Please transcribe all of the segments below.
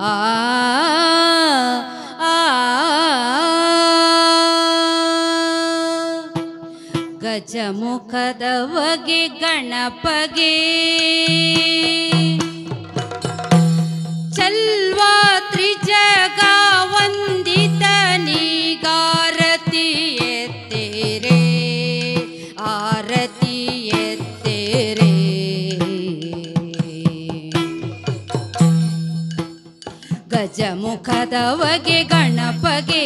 ಆ ಗಜಮುಖದವಗೆ ಗಣಪಗೆ ಚಲ್ವಾ ತ್ರಿಜಗ ವಂದಿತ ನೀಗಾರತಿ ಎತ್ತೇರೆ ಆರತಿ ಎತ್ತೇರೆ ಗಜಮುಖದವಗೆ ಗಣಪಗೆ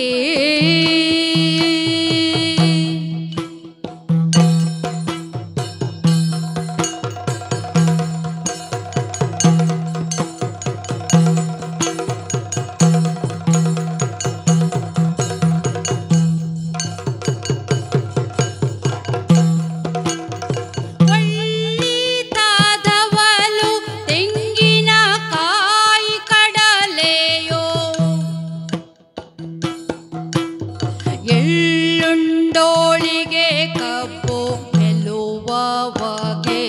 ಎಳ್ಳುಂಡೋಳಿಗೆ ಕಬ್ಬು ಮೆಲುವವಗೆ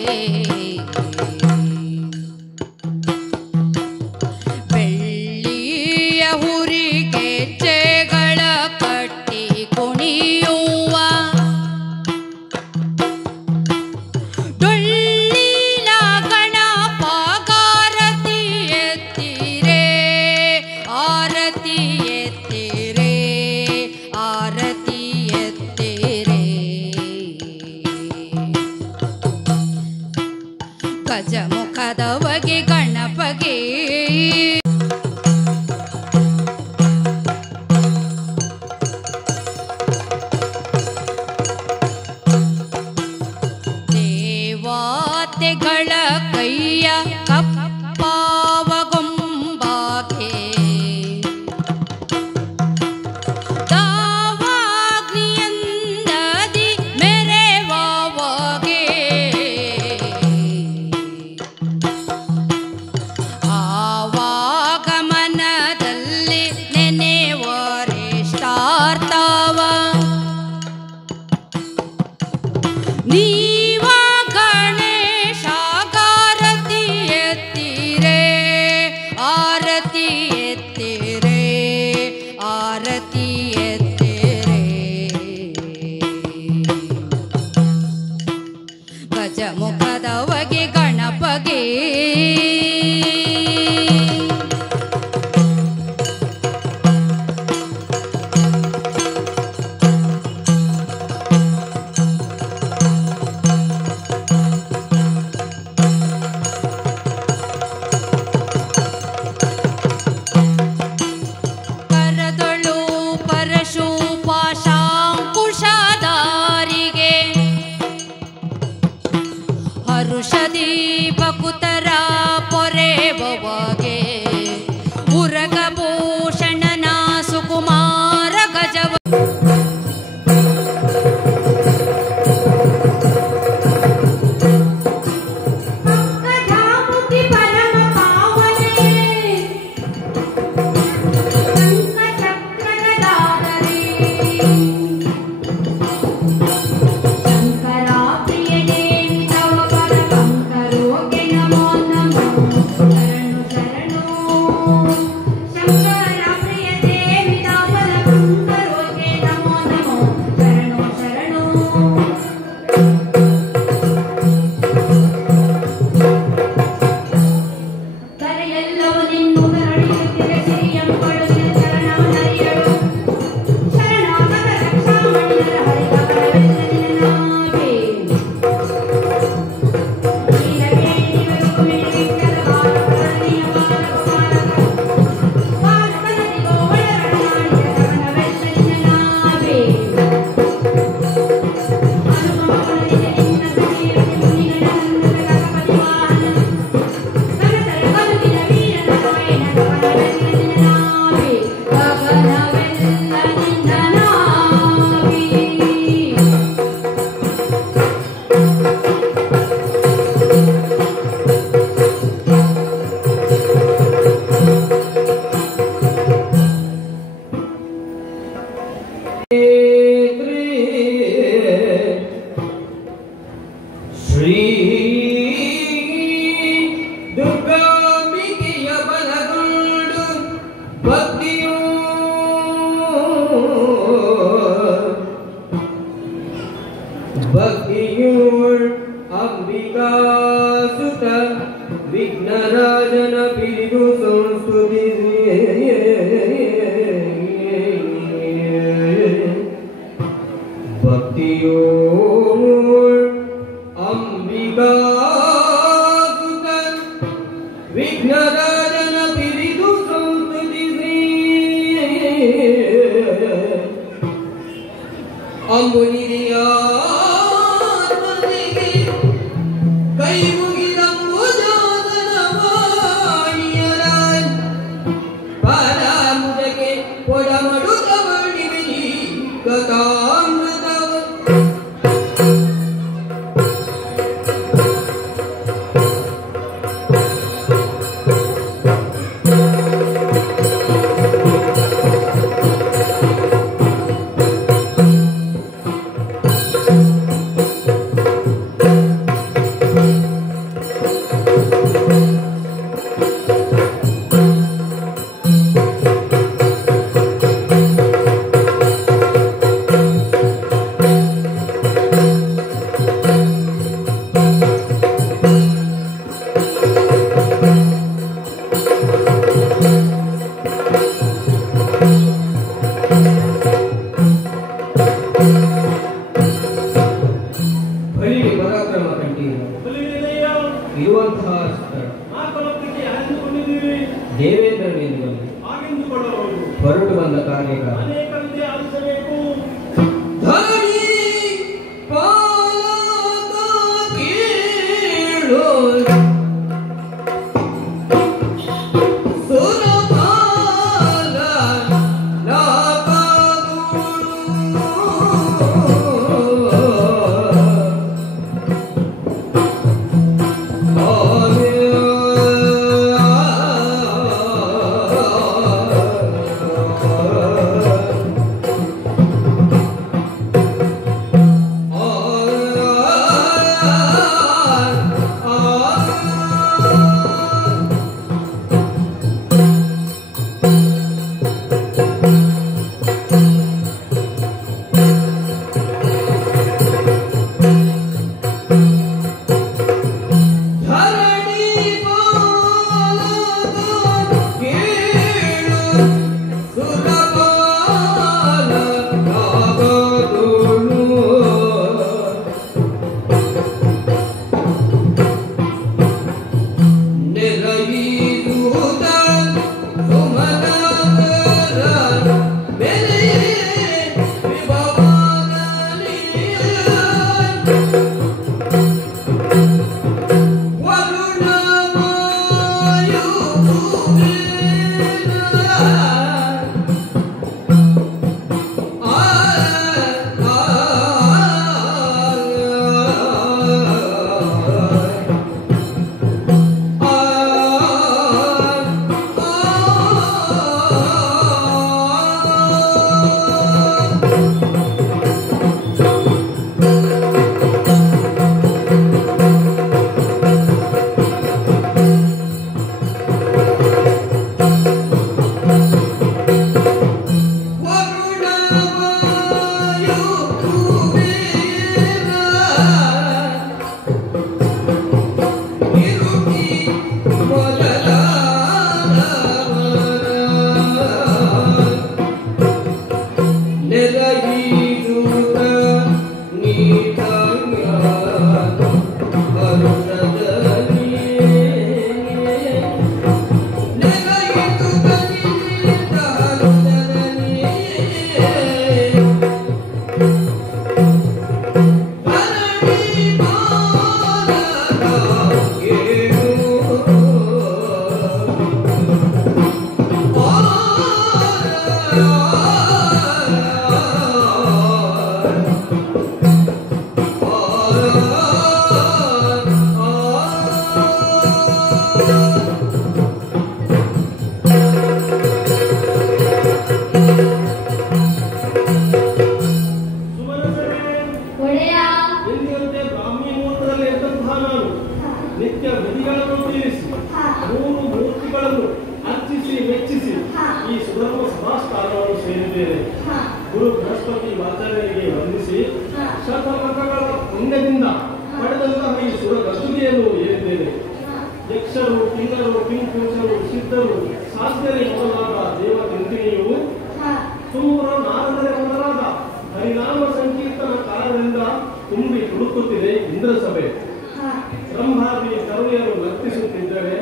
ಬೆಳ್ಳಿಯ ಹುರಿಗೆ ಚೆಗಳ ಕಟ್ಟಿ ಕುಣಿಯುವ ಡೊಳ್ಳಿನ ಗಣಪಗಾರತಿ ಎತ್ತಿರೆ ಆರತಿ ಎತ್ತಿರೆ ಆರತಿ ಎತ್ತೇರೆ ಗಜಮುಖದವಗೆ ಗಣಪಗೆ ದೇವತೆಗಳ ಕೈಯ ಕಪ್ಪಾವ ಗೊಂಬಾಗೆ ದಾವಾಗ್ನಿಯಂದದಿ ಮೆರೆವವಗೆ ಆವಾಗಮನದಲ್ಲಿ ನೆನೆವರೆಷ್ಟಾರ್ಥವ ನೀವ ಗಣೇಶಗಾರತಿ ಎತ್ತಿರೆ ಆರತಿ ಎತ್ತಿರೆ ಆರತಿ ಎತ್ತಿರೆ ಗಜಮುಖದವಗೆ ಗಣಪಗೆ ಕರದೊಳು ಪರಶುಪಾಶಾಂಕುಶಧಾರಿಗೆ ಹರುಷದಿ ಬಕುತರ ಪೊರೆಬವಗೆ ಉರಗಭೂಷಣನ ಸುಕುಮಾರ ಗಜವ ಜನ ಪಿರಿದು ಸಂಸ್ತುತಿ ಭಕ್ತಿಯೋ ಅಂಬಿಕಾ ವಿಘ್ನದ ಜನ ಪಿರಿದು ಸಂಸ್ತುತಿಸಿ ಅಂಬುನಿರಿಯ ಕೈ ಮುಗಿದ ಪಾದ ಮುದಕ್ಕೆ ಕೊಡಮಡುತ್ತ ಬಡಿವಿನಿ ಕಥಾಮೃತವ ಇರುವಂತಹ ದೇವೇಂದ್ರನಿಂದ ಹೊರಟು ಬಂದ ಕಾರ್ಯಕಾರ ಅಗಸ್ತ್ಯರಿ ಮೊದಲಾದ ದೇವತಿಂತಿನಿಯು ತುಮೂರ ನಾರದರೆ ಮೊದಲಾದ ಹರಿನಾಮ ಸಂಕೀರ್ತನ ಕಾಲದಿಂದ ತುಂಬಿ ತುಳುಕುತ್ತಿದೆ ಇಂದ್ರ ಸಭೆ. ಬ್ರಹ್ಮಾದಿ ಕರುಣಿಯರು ನರ್ತಿಸುತ್ತಿದ್ದರೆ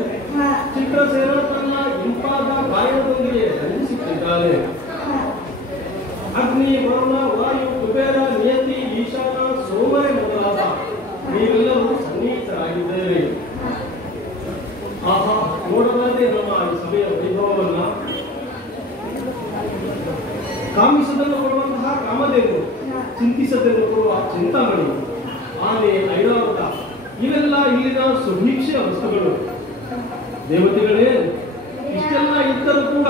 ಚಿತ್ರಸೇನ ತನ್ನ ಇಂಪಾದ ಗಾಯನದೊಂದಿಗೆ ರಂಜಿಸುತ್ತಿದ್ದಾನೆ. ಅಗ್ನಿ, ವರುಣ, ವಾಯು, ಕುಬೇರ, ನಿಯತಿ, ಈಶಾನ, ಸೋಮರೆ ಮೊದಲಾದ ನೀವೆಲ್ಲರೂ ಸನ್ನಿಹಿತರಾಗಿದ್ದೇವೆ. ಆಹಾ, ನೋಡಬಾರದೆ ನಮ್ಮ ಈ ಸಭೆಯ ವೈಭವವನ್ನ. ಕಾಮಿಸದನ್ನು ಕೊಡುವಂತಹ ಕಾಮಧೇನು, ಚಿಂತಿಸದನ್ನು ಕೊಡುವ ಚಿಂತಾಮಣಿ, ಆನೆ, ಐರಾವತ ಇವೆಲ್ಲ ಇಲ್ಲಿನ ಸುಭೀಕ್ಷೆಯ ವಸ್ತುಗಳು. ದೇವತೆಗಳೇ, ಇಷ್ಟೆಲ್ಲ ಇದ್ದರೂ ಕೂಡ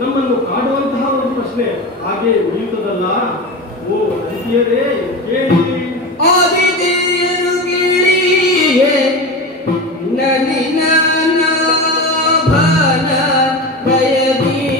ನಮ್ಮನ್ನು ಕಾಡುವಂತಹ ಒಂದು ಪ್ರಶ್ನೆ ಹಾಗೆ ಉಳಿಯುತ್ತದಲ್ಲ. ಓ ತಂತಿಯರೇ, ಕೇಳಿ. ಆದಿದೇವರು ಗಿಳಿಯೇ ನಳಿನ ನಾಭನ ದಯದಿಯೇ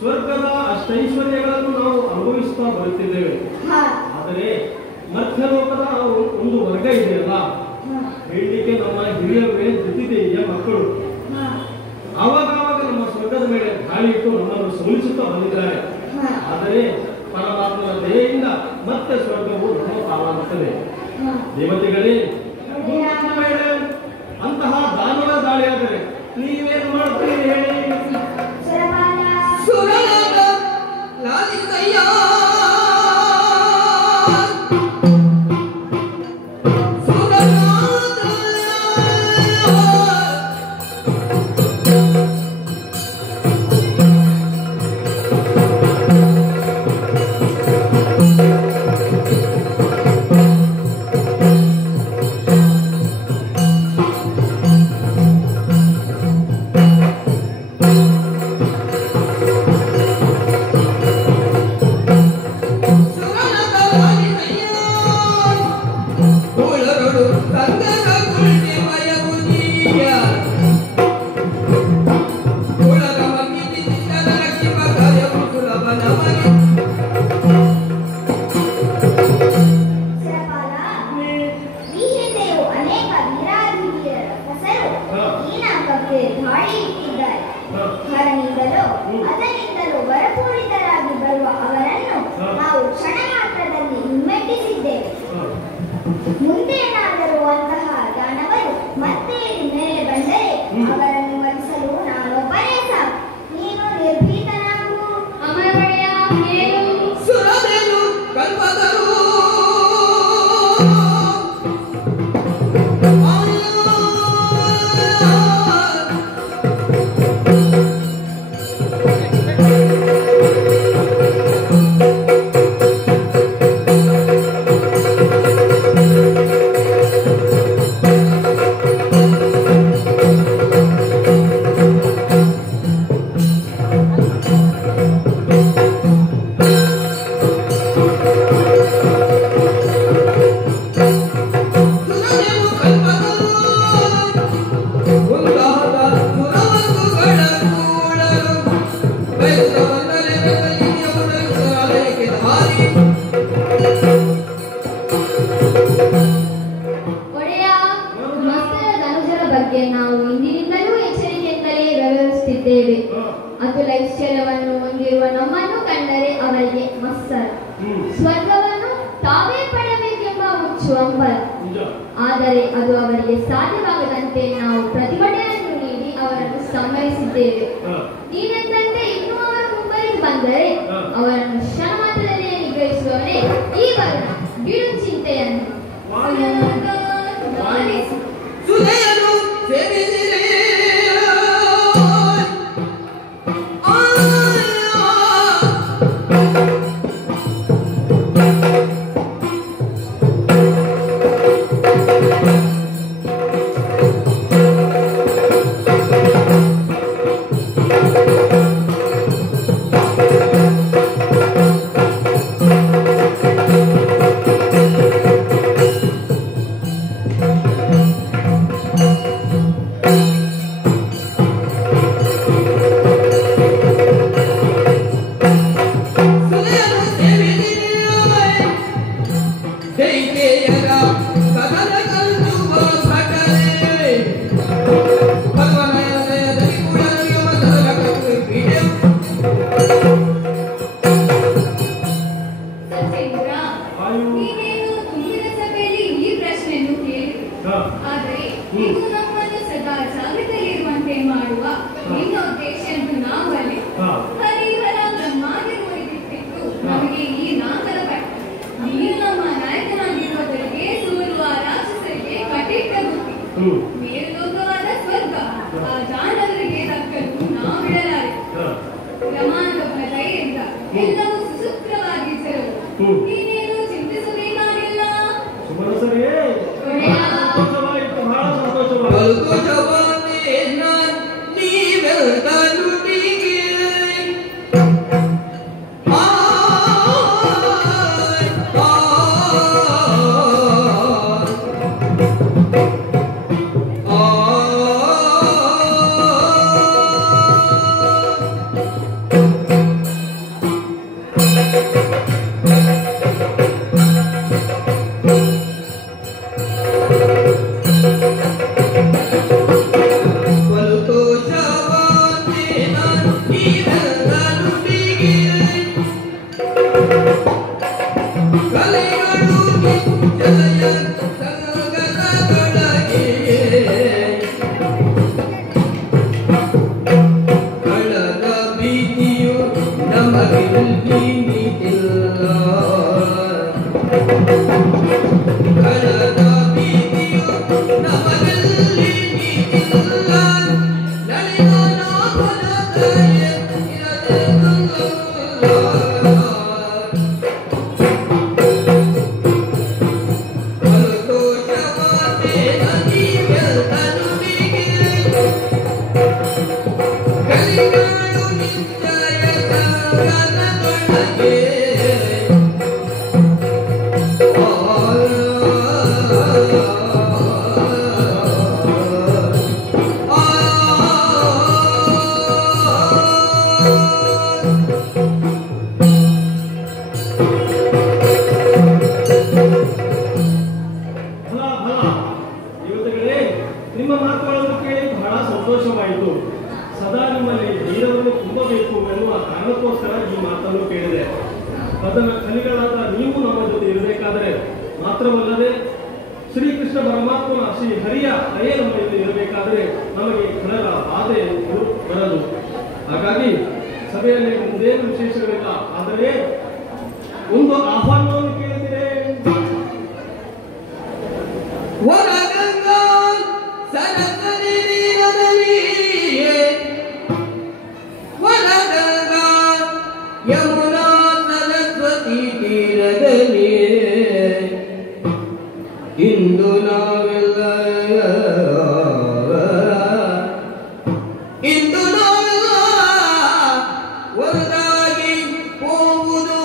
ಸ್ವರ್ಗದ ಅಷ್ಟೈಶ್ವರ್ಯಗಳನ್ನು ನಾವು ಅನುಭವಿಸ್ತಾ ಬರುತ್ತಿದ್ದೇವೆ. ಆದರೆ ಮಧ್ಯಲೋಕದ ಒಂದು ವರ್ಗ ಇದೆಯಲ್ಲ, ಹೇಳಲಿಕ್ಕೆ ನಮ್ಮ ಹಿರಿಯವರೇ ದ್ವಿತೀಯ ಮಕ್ಕಳು. ಆವಾಗ ನಮ್ಮ ಸ್ವರ್ಗದ ಮೇಲೆ ಗಾಳಿ ಇಟ್ಟು ನಮ್ಮನ್ನು ಸೋಲಿಸುತ್ತಾ ಬಂದಿದ್ದಾರೆ. ಆದರೆ ಪರಮಾತ್ಮನ ದಯೆಯಿಂದ ಮತ್ತೆ ಸ್ವರ್ಗವು ನಮ್ಮ ಪಾಲಾಗುತ್ತದೆ. ದೇವತೆಗಳೇ, ಅಂತಹ ದಾನವ ದಾಳಿಯಾದರೆ ನೀವೇನು ಮಾಡುತ್ತೀರಿ ಹೇಳಿ? ಅದರಿಂದಲೂ ವರಪೂರಿತರಾಗಿ ಬರುವ ಅವರನ್ನು ನಾವು ಕ್ಷಣ ಮಾತ್ರದಲ್ಲಿ ಹಿಮ್ಮೆಟ್ಟಿಸಿದ್ದೇವೆ. ಮುಂದೇನಾದರೂ ಅಂತಹ ದಾನವರು ಮತ್ತೆ ಮೇಲೆ ಬಂದರೆ ಅವರನ್ನು ವರಿಸಲು ನಾನೊಬ್ಬನೇ ಸಾಕು. ನೀನು ನಿರ್ಭೀತನಾಗು. ಅಮರವಡೆಯ ಸುರದೇನು ಕಲ್ಪದರು ಬಗ್ಗೆ ನಾವು ಇಂದಿನಿಂದಲೂ ಎಚ್ಚರಿಕೆಯಿಂದಲೇ ವ್ಯವಹರಿಸುತ್ತಿದ್ದೇವೆ. ಅತುಲ ಐಶ್ವರ್ಯವನ್ನು ಹೊಂದಿರುವ ನಮ್ಮನ್ನು ಕಂಡರೆ ಅವರಿಗೆ ಮತ್ಸರ, ಸ್ವರ್ಗವನ್ನು ತಾವೇ ಪಡೆಯಬೇಕೆಂಬ ಹುಚ್ಚು ಹಂಬಲ. ಆದರೆ ಅದು ಅವರಿಗೆ ಸಾಧ್ಯವಾಗದಂತೆ ನಾವು ಪ್ರತಿಭಟನೆಯನ್ನು ನೀಡಿ ಅವರನ್ನು ಸಂಹರಿಸಿದ್ದೇವೆ. ನೀನೆಂದಂತೆ ಇನ್ನೂ ಅವರು ಮುಂಬೈಗೆ ಬಂದರೆ ಅವರನ್ನು ಕ್ಷಣ ಮಾತ್ರದಲ್ಲೇ ನಿಗ್ರಹಿಸುವವನೇ ಈ ವರ್ಣ. ಬಿಡು ಚಿಂತೆಯನ್ನು. ಸುಧೆಯನ್ನು ಸೇವಿಸಿರೆ ಮೇಲೋಕವಾದ ಸ್ವರ್ಗ ಆ ಜಾಣವರಿಗೆ ದಕ್ಕಲು ನಾವು ಬಿಡಲಾರೆ. ಪ್ರಮಾಣದ ಧೈರ್ಯದಿಂದ ಎಲ್ಲವೂ ಸುಸೂತ್ರವಾಗಿದ್ದರು. ನೀನೇನು ಚಿಂತಿಸಬೇಕಾಗಿಲ್ಲ. ನಿಮ್ಮ ಮಾತುಗಳನ್ನು ಕೇಳಿ ಬಹಳ ಸಂತೋಷವಾಯಿತು. ಸದಾ ನಿಮ್ಮಲ್ಲಿ ಧೈರ್ಯವನ್ನು ತುಂಬಬೇಕು ಎನ್ನುವ ಕಾರಣಕ್ಕೋಸ್ಕರ ಈ ಮಾತನ್ನು ಕೇಳಿದೆ. ಅದನ್ನು ಕಲಿಗಳಾದ ನೀವು ನಮ್ಮ ಜೊತೆ ಇರಬೇಕಾದರೆ ಮಾತ್ರವಲ್ಲದೆ ಶ್ರೀಕೃಷ್ಣ ಪರಮಾತ್ಮನ ಶ್ರೀ ಹರಿಯ ದಯೆ ನಮ್ಮ ಜೊತೆ ಇರಬೇಕಾದರೆ ನಮಗೆ ಖಳಗ ಬಾಧೆ ಬರದು. ಹಾಗಾಗಿ ಸಭೆಯಲ್ಲಿ ಮುಂದೇನು ವಿಶೇಷಗಳಿಲ್ಲ, ಆದರೆ ಒಂದು ಆಹ್ವಾನವನ್ನು ಕೇಳಿದರೆ ಯಮುನಾ ಸರಸ್ವತಿ ತೀರದಲ್ಲಿ ಇಂದು ನಾವೆಲ್ಲ ಒಂದಾಗಿ ಹೋಗುವುದು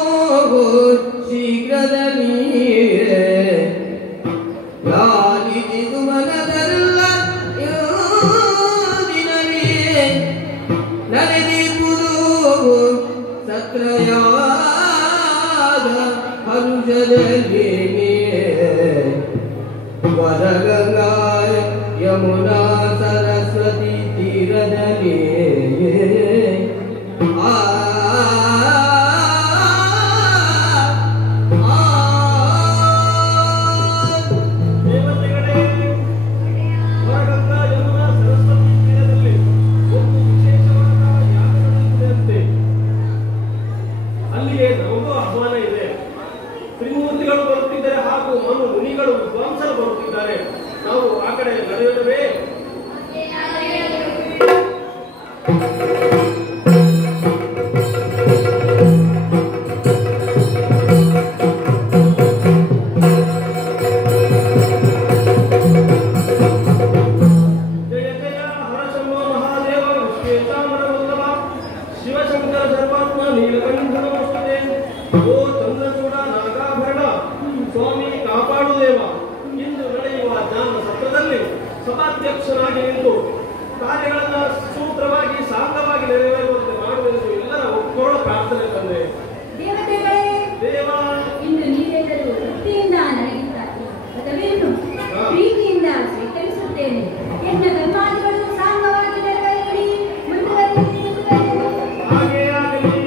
ಶೀಘ್ರದಲ್ಲಿ. ಯಾರಿಗೂ ಮನದಲ್ಲ ದಿನವೇ ನಡೆದಿರುವುದು ಸತ್ರಯಾದ ಹರುಷದಲ್ಲಿ ವರಗಂಗಾ ಯಮುನಾ ಯಮುನಾ ಸರಸ್ವತಿ ತೀರದಲ್ಲಿ ಸಭಾಧ್ಯಕ್ಷರಾಗಿ ನಿಂತು ಕಾರ್ಯಗಳನ್ನು ಸೂತ್ರವಾಗಿ ಸಾಂಗವಾಗಿ ನೆರವೇರುವಂತೆ ಮಾಡುವೆಂದು ಎಲ್ಲರ ಒಪ್ಪೋಳ ಪ್ರಾರ್ಥನೆ ತಂದೆ. ದೇವತೆಗಳೇ, ದೇವ ಇಂದು ನೀವೆಲ್ಲರೂ ಭಕ್ತಿಯಿಂದ ನನಗಿದ್ದಾರೆ ಪದವಿಯನ್ನು ಪ್ರೀತಿಯಿಂದ ಸ್ವೀಕರಿಸುತ್ತೇನೆ. ಯಜ್ಞ ಧರ್ಮಾದಿಗಳು ಸಾಂಗವಾಗಿ ನೆರವೇರಿ ಮುಂದುವರಿಯುತ್ತದೆ. ಹಾಗೇ ಆಗಲಿ.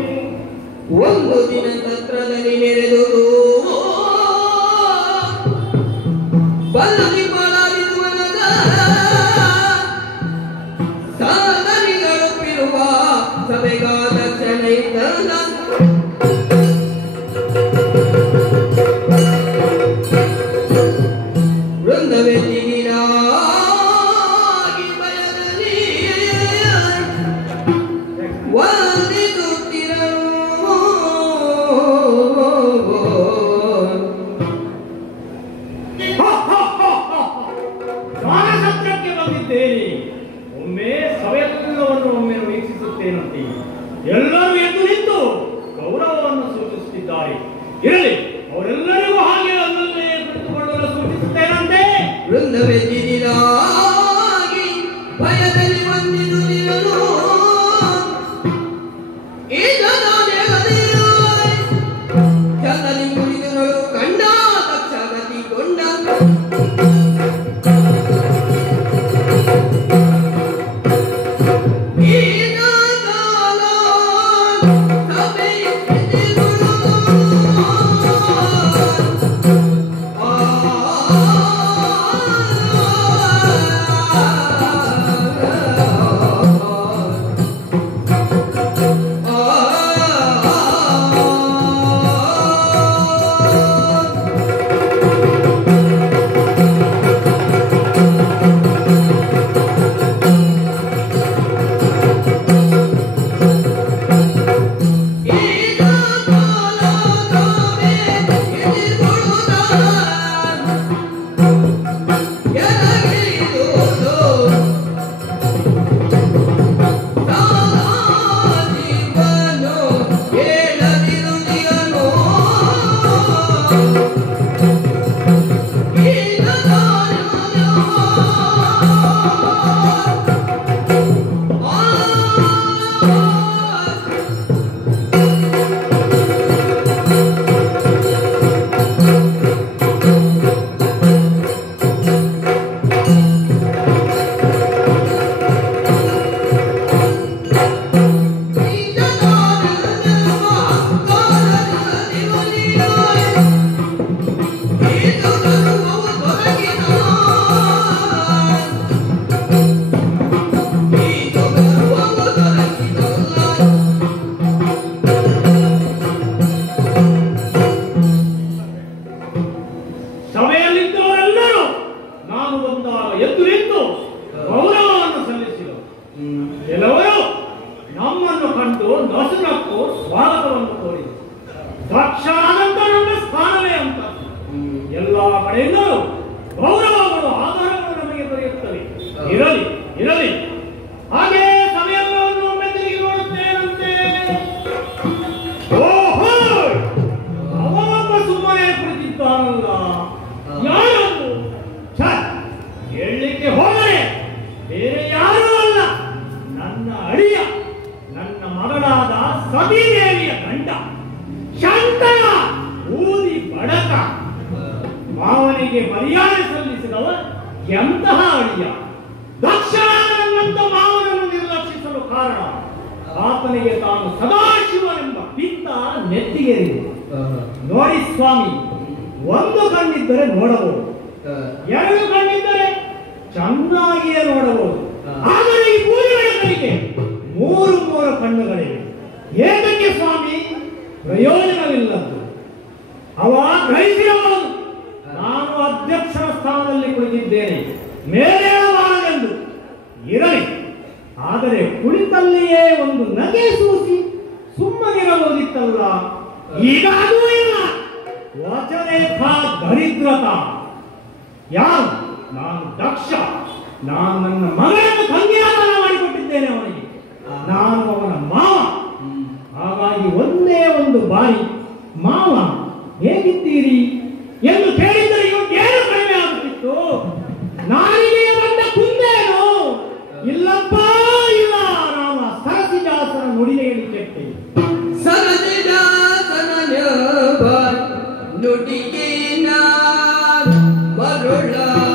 ಒಂದು ದಿನ ಸತ್ರದಲ್ಲಿ ನೆರೆದುದು ಬಲ್ಲದಿ ಬಾಳಾದಿರುವನದ ಸಾಧನೆಗಳುಪ್ಪಿರುವ ಸಭೆಗಾದ ಕ್ಷಣೈತನ ವೃಂದವೆತ್ತಿಗಿರಾಗಿ ಬಯದಲ್ಲಿ ವಂದಿಸುತ್ತಿರಲು ದಾನಸತ್ರಕ್ಕೆ ಬಂದಿದ್ದೇನೆ. ಒಮ್ಮೆ ಸಭೆಯೆಲ್ಲವನ್ನು ಒಮ್ಮೆ ವೀಕ್ಷಿಸುತ್ತೇನಂತೆ. ಎಲ್ಲರೂ ಎದ್ದು ನಿಂತು ಗೌರವವನ್ನು ಸೂಚಿಸುತ್ತಿದ್ದಾರೆ. ಇರಲಿ, ಅವರೆಲ್ಲರಿಗೂ ಹಾಗೆ ಅಲ್ಲೇ ಕುಳಿತುಕೊಳ್ಳಲು ಸೂಚಿಸುತ್ತೇನಂತೆ. ವೃಂದವೆತ್ತಿಗಿರಾಗಿ ಭಯದಲ್ಲಿ ವಂದಿಸುತ್ತಿರಲು ಚಂದನಿ ಕುರಿತು ಕಂಡ ದಕ್ಷಗತಿಗೊಂಡ ಸಭೆಯಲ್ಲಿದ್ದವರೆಲ್ಲರೂ ನಾನು ಬಂದಾಗ ಎದ್ದು ನಿಂತು ಗೌರವವನ್ನು ಸಲ್ಲಿಸಿದರು. ಕೆಲವರು ನಮ್ಮನ್ನು ಕಂಡು ನಸುನಕ್ಕು ಸ್ವಾಗತವನ್ನು ಕೋರಿದರು. ಸಾಕ್ಷಾತ್ ನಮ್ಮ ಸ್ಥಾನವೇ ಅಂತ ಎಲ್ಲ ಕಡೆಯಿಂದಲೂ ಗೌರವಗಳು ಆಧಾರಗಳು ನಮಗೆ ದೊರೆಯುತ್ತವೆ. ಇರಲಿ ಇರಲಿ, ಹಾಗೆ ಸಭೆಯನ್ನು ಒಮ್ಮೆ ತಿರುಗಿ ನೋಡುತ್ತೇನಂತೆ. ಓಹೋ, ಅವನೊಬ್ಬ ಸುಮ್ಮನೆ ಕುಳಿತಿದ್ದಾನಲ್ಲ, ಯಾರು ಹೇಳಲಿಕ್ಕೆ ಹೋದರೆ ಬೇರೆ ಯಾರೂ ಅಲ್ಲ, ನನ್ನ ಅಳಿಯ, ನನ್ನ ಮಗಳಾದ ಸತೀದೇವಿಯ ಗಂಡ ಶಂಕರ ಊದಿ ಬಡಕ. ಮಾವನಿಗೆ ಮರ್ಯಾದೆ ಸಲ್ಲಿಸಿದವ ಎಂತಹ ಅಳಿಯ, ದಕ್ಷನಂತ ಮಾವನನ್ನು ನಿರ್ಲಕ್ಷಿಸಲು ಕಾರಣ ಆತನಿಗೆ ತಾನು ಸದಾಶಿವನೆಂಬ ಪಿತ್ತ ನೆತ್ತಿಗೇರಿದೆ. ನೋಡಿ ಸ್ವಾಮಿ, ಒಂದು ಕಣ್ಣಿದ್ದರೆ ನೋಡಬಹುದು, ಎರಡು ಕಣ್ಣಿದ್ದರೆ ಚೆನ್ನಾಗಿಯೇ ನೋಡಬಹುದು. ಆದರೆ ಈ ಮೂರುಗಳಿಗೆ ಮೂರು ಕಣ್ಣುಗಳಿವೆ. ಏತಕ್ಕೆ ಸ್ವಾಮಿ? ಪ್ರಯೋಜನವಿಲ್ಲದ್ದು. ಅವ ಗ್ರಹಿಸಿರಬಹುದು, ನಾನು ಅಧ್ಯಕ್ಷರ ಸ್ಥಾನದಲ್ಲಿ ಕುಳಿತಿದ್ದೇನೆ, ಮೇಲೇಳಬಾರದೆಂದು. ಇರಲಿ, ಆದರೆ ಕುಳಿತಲ್ಲಿಯೇ ಒಂದು ನಗೆ ಸೂಸಿ ಸುಮ್ಮನಿರಬಹುದಿತ್ತಲ್ಲ. ಈಗ ಅದೂ ಇಲ್ಲ. ವಚನೇಖಾ ದರಿದ್ರತ. ಯಾರು? ನಾನು ದಕ್ಷ. ನಾನು ನನ್ನ ಮಗಳನ್ನು ಕನ್ಯಾದಾನ ಮಾಡಿಕೊಟ್ಟಿದ್ದೇನೆ ಅವನಿಗೆ. ನಾನು ಅವನ ಮಾವ. ಹಾಗಾಗಿ ಒಂದೇ ಒಂದು ಬಾರಿ ಮಾವ ಹೇಗಿದ್ದೀರಿ ಎಂದು ಕೇಳಿದರೆ ಇವತ್ತೇನು ಕಡಿಮೆ ಆಗುತ್ತಿತ್ತು? ನಾನಿಗೆ ಬಂದ ಕುಂದೇನು? ಇಲ್ಲಪ್ಪ ಇಲ್ಲ. ರಾಮ ಸರಸಿದಾಸರ ನುಡಿಯಲ್ಲಿ ಕೆಟ್ಟ ಸರಸಿದಾಸನ ನುಡಿಗಿನ ಮರುಳಾಗಿ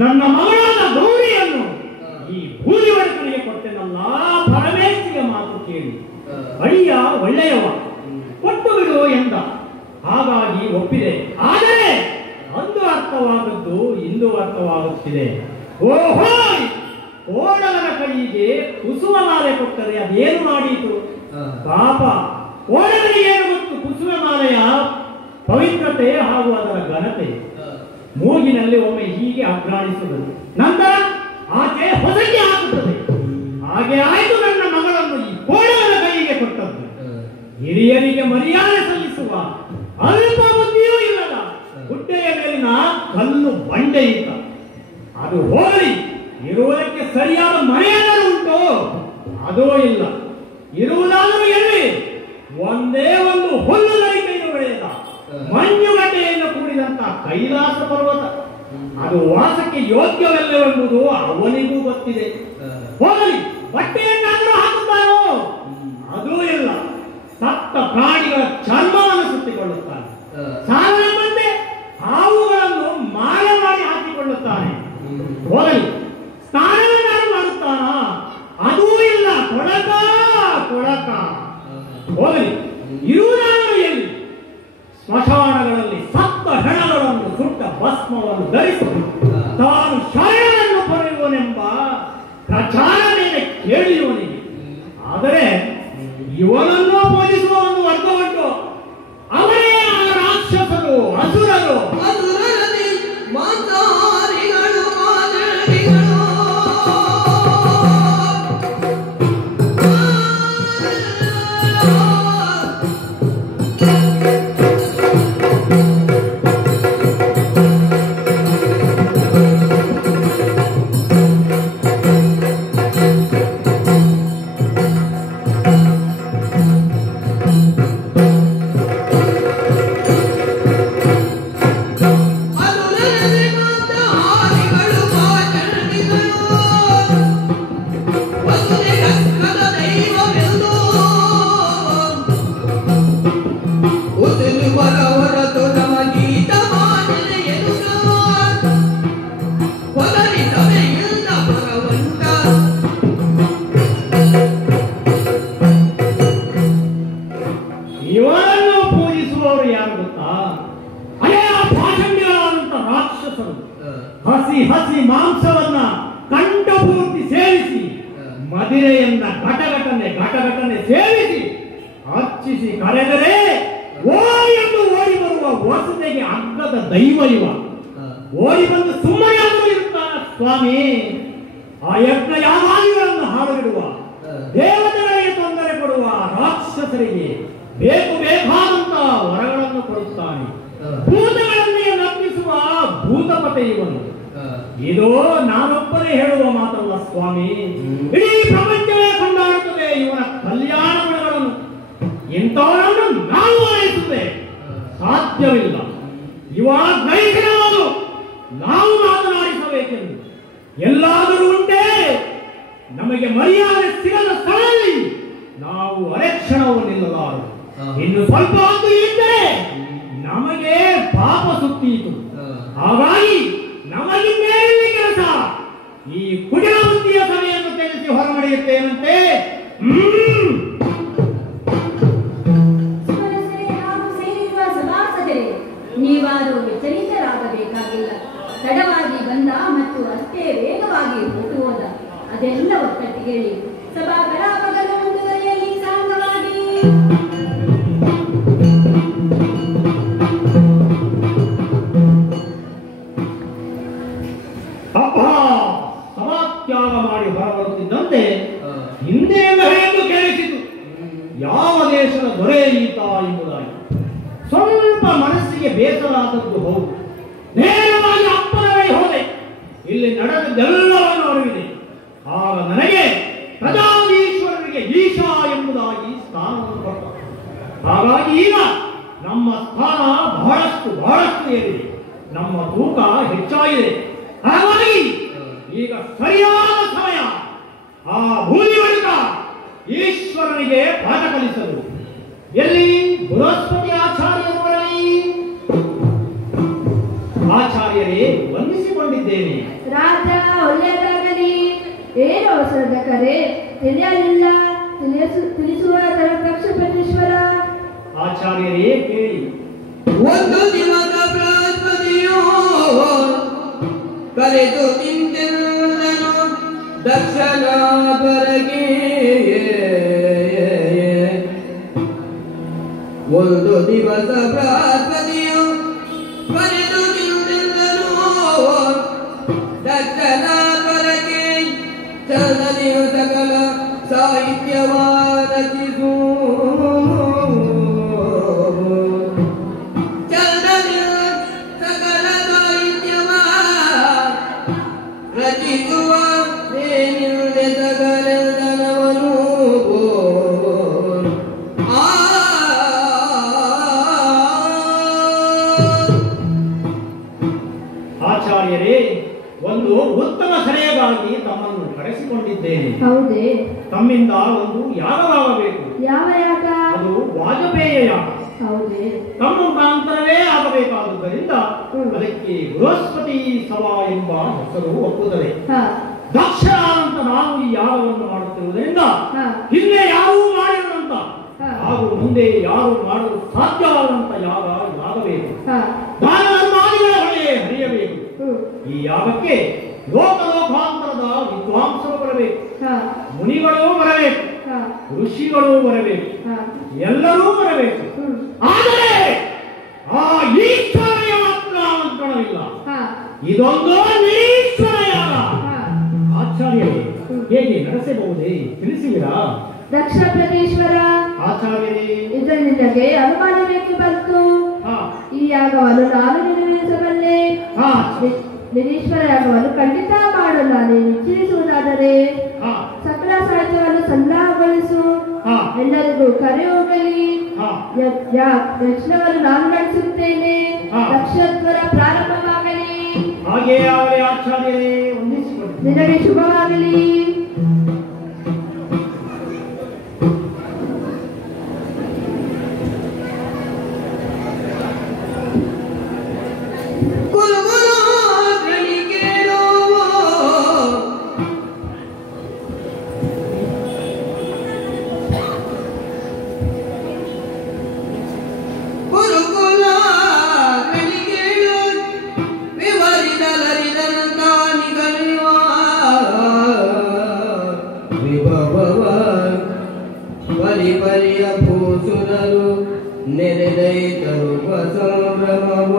ನನ್ನ ಮಗಳಾದ ಗೌರಿಯನ್ನು ಈ ಭೂರಿವರ್ಗನಿಗೆ ಕೊಟ್ಟೆನಲ್ಲ. ಪರಮೇಶ್ವರಿಯ ಮಾತು ಕೇಳಿ ಅಳಿಯ ಒಳ್ಳೆಯವ, ಕೊಟ್ಟು ಬಿಡು ಎಂದ. ಹಾಗಾಗಿ ಒಪ್ಪಿದೆ. ಆದರೆ ಅಂದು ಅರ್ಥವಾದದ್ದು ಇಂದು ಅರ್ಥವಾಗುತ್ತಿದೆ. ಓಹೋ, ಓಡವನ ಕೈಗೆ ಕುಸುಮ ಮಾಲೆ ಕೊಟ್ಟರೆ ಅದೇನು ಮಾಡೀತು? ಪಾಪ, ಓಡವನಿಗೆ ಏನು ಗೊತ್ತು ಕುಸುಮ ಮಾಲೆಯ ಪವಿತ್ರತೆ ಹಾಗೂ ಅದರ ಘನತೆ? ಮೂಗಿನಲ್ಲಿ ಒಮ್ಮೆ ಹೀಗೆ ಅಗ್ರಾಣಿಸುತ್ತದೆ, ನಂತರ ಆಚೆ ಹೊಸಕ್ಕೆ ಹಾಕುತ್ತದೆ. ಹಾಗೆ ಆಯ್ತು ನನ್ನ ಮಗಳನ್ನು ಈ ಕೋಡವನ ಕೈಗೆ ಕೊಟ್ಟದ್ದು. ಹಿರಿಯರಿಗೆ ಮರ್ಯಾದೆ ಸಲ್ಲಿಸುವ ಅಲ್ಪ ಬುದ್ಧಿಯೂ ಇಲ್ಲದ ಗುಡ್ಡೆಯ ಮೇಲಿನ ಕಲ್ಲು ಬಂಡೆ ಇದ್ದ. ಅದು ಹೋಗಲಿ, ಇರುವುದಕ್ಕೆ ಸರಿಯಾದ ಮನೆಯಾದರೂ ಉಂಟು? ಅದೂ ಇಲ್ಲ. ಇರುವುದಾದರೂ ಎಲ್ಲಿ? ಒಂದೇ ಒಂದು ಹುಲ್ಲು ಕೈಯನ್ನು ಬೆಳೆಯದ ಮಂಜುಗಡ್ಡೆಯಿಂದ ಕೂಡಿದಂತ ಕೈಲಾಸ ಪರ್ವತ. ಅದು ವಾಸಕ್ಕೆ ಯೋಗ್ಯವಲ್ಲವೆಂಬುದು ಅವನಿಗೂ ಗೊತ್ತಿದೆ. ಹೋಗಲಿ, ಬಟ್ಟೆಯನ್ನಾದರೂ ಹಾಕುತ್ತಾನೋ? ಅದೂ ಇಲ್ಲ. ಸತ್ತ ಪ್ರಾಣಿಗಳ ಚರ್ಮವನ್ನು ಸುತ್ತಿಕೊಳ್ಳುತ್ತಾನೆ. ಸಾಲನೆಂಬಂತೆ ಹಾವುಗಳನ್ನು ಮಾಲೆ ಮಾಡಿ ಹಾಕಿಕೊಳ್ಳುತ್ತಾನೆ. ಹೋಗಲಿ, ಸ್ನಾನವನ್ನಾದರೂ ಮಾಡುತ್ತಾನ? ಅದೂ ಇಲ್ಲ. ಕೊಳಕ. ಹೋಗಲಿ, ಇರುವುದಾದರೂ ಎಲ್ಲಿ? ಸ್ಮಶಾನಗಳಲ್ಲಿ ಸತ್ತ ಹೆಣಗಳನ್ನು ಸುಟ್ಟ ಭಸ್ಮವನ್ನು ಧರಿಸಿ ತಾನು ಶರಣವನ್ನು ಪಡೆಯುವನೆಂಬ ಪ್ರಚಾರ ಮೇಲೆ ಕೇಳಿಯುವನಿಗೆ. ಆದರೆ ಇವನನ್ನು ಪೂಜಿಸುವ ಒಂದು ವರ್ಗ ಉಂಟು. ಅವರೇ ಆ ರಾಕ್ಷಸರು, ಅಸುರರು. ಮಾತಾರಿಗಳು ಬಯಸುವವರು ಯಾರು ಗೊತ್ತಾ? ಅಲೆಯ ಪಾಷಂಡಿಗಳಾದಂತ ರಾಕ್ಷಸರು. ಹಸಿ ಹಸಿ ಮಾಂಸವನ್ನ ಕಂಠಪೂರ್ತಿ ಸೇರಿಸಿ, ಮದಿರೆಯನ್ನ ಘಟಘಟನೆ ಸೇರಿಸಿ ಹಚ್ಚಿಸಿ ಕರೆದರೆ ಎಂದು ಓಡಿ ಬರುವ ವಸುದೆಗೆ ಅಗ್ಗದ ದೈವ ಇವ. ಓಡಿ ಬಂದು ಸುಮ್ಮನೆ ಇರುತ್ತಾನ ಸ್ವಾಮಿ. ಆ ಯಜ್ಞ ಯಾವಾದಿಗಳನ್ನು ಹಾಡುಬಿಡುವ, ದೇವತೆಗಳಿಗೆ ತೊಂದರೆ ಕೊಡುವ ರಾಕ್ಷಸರಿಗೆ ಬೇಕಾದಂತ ವರಗಳನ್ನು ಕೊಡುತ್ತಾನೆ. ಭೂತಗಳನ್ನೇ ನಂಬಿಸುವ ಭೂತಪತೆ ಇವನು. ಇದು ನಾನೊಬ್ಬನೇ ಹೇಳುವ ಮಾತಲ್ಲ ಸ್ವಾಮಿ, ಇಡೀ ಪ್ರಪಂಚವೇ ಕೊಂಡಾಡುತ್ತದೆ ಇವನ ಕಲ್ಯಾಣ ಗುಣಗಳನ್ನು. ಇಂಥವರನ್ನು ನಾವು ಆಯಿಸುತ್ತೆ ಸಾಧ್ಯವಿಲ್ಲ. ಇವ ಗ್ರಹಿಸಿರುವುದು ನಾವು ಮಾತನಾಡಿಸಬೇಕೆಂದು. ಎಲ್ಲಾದರೂ ಉಂಟೆ ನಮಗೆ ಮರ್ಯಾದೆ ಸಿಗದ ಸ್ಥಳದಲ್ಲಿ ನಾವು ಅರೆಕ್ಷಣವು ನಿಲ್ಲಲಾರದು. ಇನ್ನು ಸ್ವಲ್ಪ ಹೊತ್ತು ಇದ್ದರೆ ನಮಗೆ ಪಾಪ ಸುತ್ತೀತು. ಹಾಗಾಗಿ ನಮಗಿನ್ನೇಳಿ ಕೆಲಸ. ಈ ಕುಟಿಲ ಬುದ್ಧಿಯ ಸಭೆಯನ್ನು ತೆಗೆಸಿ ಹೊರಮಡಿಯುತ್ತೇನಂತೆ. ನೀವಾರು ಎಚ್ಚರಿತರಾಗಬೇಕಾಗಿಲ್ಲ. ತಡವಾಗಿ ಬಂದ ಮತ್ತು ಅಷ್ಟೇ ವೇಗವಾಗಿ ಹೊರಟು ಹೋದ, ಅದೆಲ್ಲ ಒಟ್ಟಟ್ಟಿಗೇಳಿ ಸಭಾ ಕಲಾಪಗಳ ಮುಂದುವರಿಯಲಿ ಸಾಂಗವಾಗಿ. ಅಪ್ಪ ಸಮಾತ್ಯಾಗ ಮಾಡಿ ಹೊರಬರುತ್ತಿದ್ದಂತೆ ಹಿಂದೆ ಎಂದು ಕೇಳಿಸಿತು. ಯಾವ ದೇಶದ ದೊರೆ ಈತ ಎಂಬುದಾಗಿ ಸ್ವಲ್ಪ ಮನಸ್ಸಿಗೆ ಬೇಸರಾದದ್ದು ಹೌದು. ನೇರವಾಗಿ ಅಪ್ಪನ ಬಳಿ ಹೋದೆ. ಇಲ್ಲಿ ನಡೆದದ್ದೆಲ್ಲವನ್ನು ಅರಿವಿದೆ. ಆಗ ನನಗೆ ಪ್ರಜಾಧೀಶ್ವರರಿಗೆ ಈಶಾ ಎಂಬುದಾಗಿ ಸ್ಥಾನವನ್ನು ಕೊಟ್ಟ. ಹಾಗಾಗಿ ಈಗ ನಮ್ಮ ಸ್ಥಾನ ಬಹಳಷ್ಟು ಏರಿದೆ. ನಮ್ಮ ತೂಕ ಹೆಚ್ಚಾಗಿದೆ. ಹಾಗಾಗಿ ಈಗ ಸರಿಯಾದ ಸಮಯ ಆ ಭೂಮಿ ಬಳಿಕ ಈಶ್ವರನಿಗೆ ಪಾಠ ಕಲಿಸಲು. ಎಲ್ಲಿ ಬೃಹಸ್ಪತಿ ಆಚಾರ್ಯರವರಲ್ಲಿ. ಆಚಾರ್ಯರೇ, ವಂದಿಸಿಕೊಂಡಿದ್ದೇನೆ. ರಾಜ ಒಳ್ಳೆಯದಾಗಲಿ. ಏನು ಅವಸರದ ಕರೆ? ತಿಳಿಯಲಿಲ್ಲ. ತಿಳಿಸುವ ದಕ್ಷಪತೀಶ್ವರ. ಆಚಾರ್ಯರೇ ಕೇಳಿ. ಒಂದು ದಿವಸ ಬೃಹಸ್ಪತಿಯು ಕರೆದು ನಿಂತೆಲ್ಲನು ದಕ್ಷನ ಹೊರಗೆ. ಒಂದು ದಿವಸ ಬೃಹಸ್ಪತಿಯು ಕರೆದು ನಿಂತೆಲ್ಲನು ದಕ್ಷನ ಹೊರಗೆ. ಚಂದನೆಯು ಸಕಲ ಸಾಹಿತ್ಯವ ರಚಿಸು. ಆಚಾರ್ಯರೇ, ಒಂದು ಉತ್ತಮ ಸಲಹೆಗಾಗಿ ತಮ್ಮನ್ನು ಕರೆಸಿಕೊಂಡಿದ್ದೇನೆ. ಹೌದೇ? ತಮ್ಮಿಂದ ಒಂದು ಯಾಗವಾಗಬೇಕು. ಯಾವ ಯಾಗ? ಅದು ವಾಜಪೇಯ ಯಾಗ. ಹೌದೇ? ತಮ್ಮ ಮುಖಾಂತರವೇ ಆಗಬೇಕಾದುದರಿಂದ ಅದಕ್ಕೆ ಬೃಹಸ್ಪತಿ ಸಭಾ ಎಂಬ ಹೆಸರು ಒಪ್ಪುತ್ತದೆ. ದಕ್ಷ ಅಂತ ನಾವು ಈ ಯಾಗವನ್ನು ಮಾಡುತ್ತಿರುವುದರಿಂದ ಹಿಂದೆ ಯಾರೂ ಮಾಡಿರುವಂತ ಹಾಗೂ ಮುಂದೆ ಯಾರು ಮಾಡಲು ಸಾಧ್ಯವಾದಂತ ಯಾಗಬೇಕು. ದಾನ ಧರ್ಮಾದಿಗಳ ಹೊಳೆ ಹರಿಯಬೇಕು. ಈ ಯಾಗಕ್ಕೆ ಲೋಕಾಂತರದ ವಿದ್ವಾಂಸರು ಬರಬೇಕು, ಮುನಿಗಳು ಬರಬೇಕು, ಋಷಿಗಳು ಬರಬೇಕು, ಎಲ್ಲರೂ ಬರಬೇಕು. ಆದರೆ ಆ ಈಶ್ವರಯ ಮಾತ್ರ ಆಮಂತ್ರಣವಿಲ್ಲ. ಇದೊಂದು ನಿರೀಶ್ವರ ಯಾಗ. ಆಚಾರ್ಯರೇ, ಹೇಗೆ ನಡೆಸಬಹುದೇ ತಿಳಿಸುವಿರಾ? ದಕ್ಷಪತೀಶ್ವರ ಆಚಾರ್ಯರೇ, ಇದರಲ್ಲಿ ನಿನಗೆ ಅನುಮಾನವೇಕೆ ಬಂತು? ಈ ಯಾಗವನ್ನು ನಾನು ನಿರ್ವಹಿಸಬಲ್ಲೆ. ನಿರೀಶ್ವರ ಯಾಗವನ್ನು ಖಂಡಿತ ಮಾಡಲ್ಲ. ನೀನು ಇಚ್ಛಿಸುವುದಾದರೆ ಸಕಲ ಸಾಹಿತ್ಯವನ್ನು ಸಂಗ್ರಹಗೊಳಿಸು. ಎಲ್ಲರಿಗೂ ಕರೆ ಹೋಗಲಿ. ಯಜ್ಞವನ್ನು ನಾನು ನಡೆಸುತ್ತೇನೆ. ನಕ್ಷತ್ರ ಪ್ರಾರಂಭವಾಗಲಿ. ಹಾಗೆ ಆಗಲಿ ಆಚಾರ್ಯರೇ, ವಂದಿಸಿಕೊಳ್ಳಿ. ನಿನಗೆ ಶುಭವಾಗಲಿ. ಗುರು ತರುವ ಸಂಭ್ರಮವ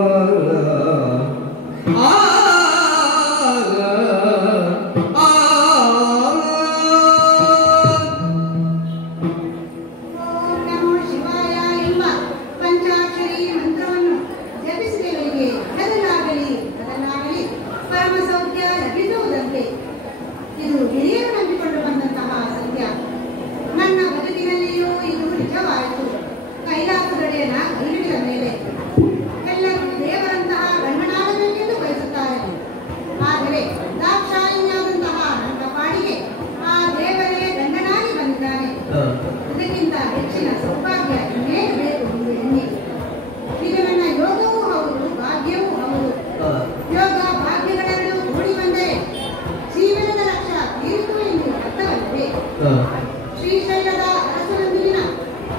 ಶ್ರೀಶೈಲದ ಅರಸನೊಂದಿಗಿನ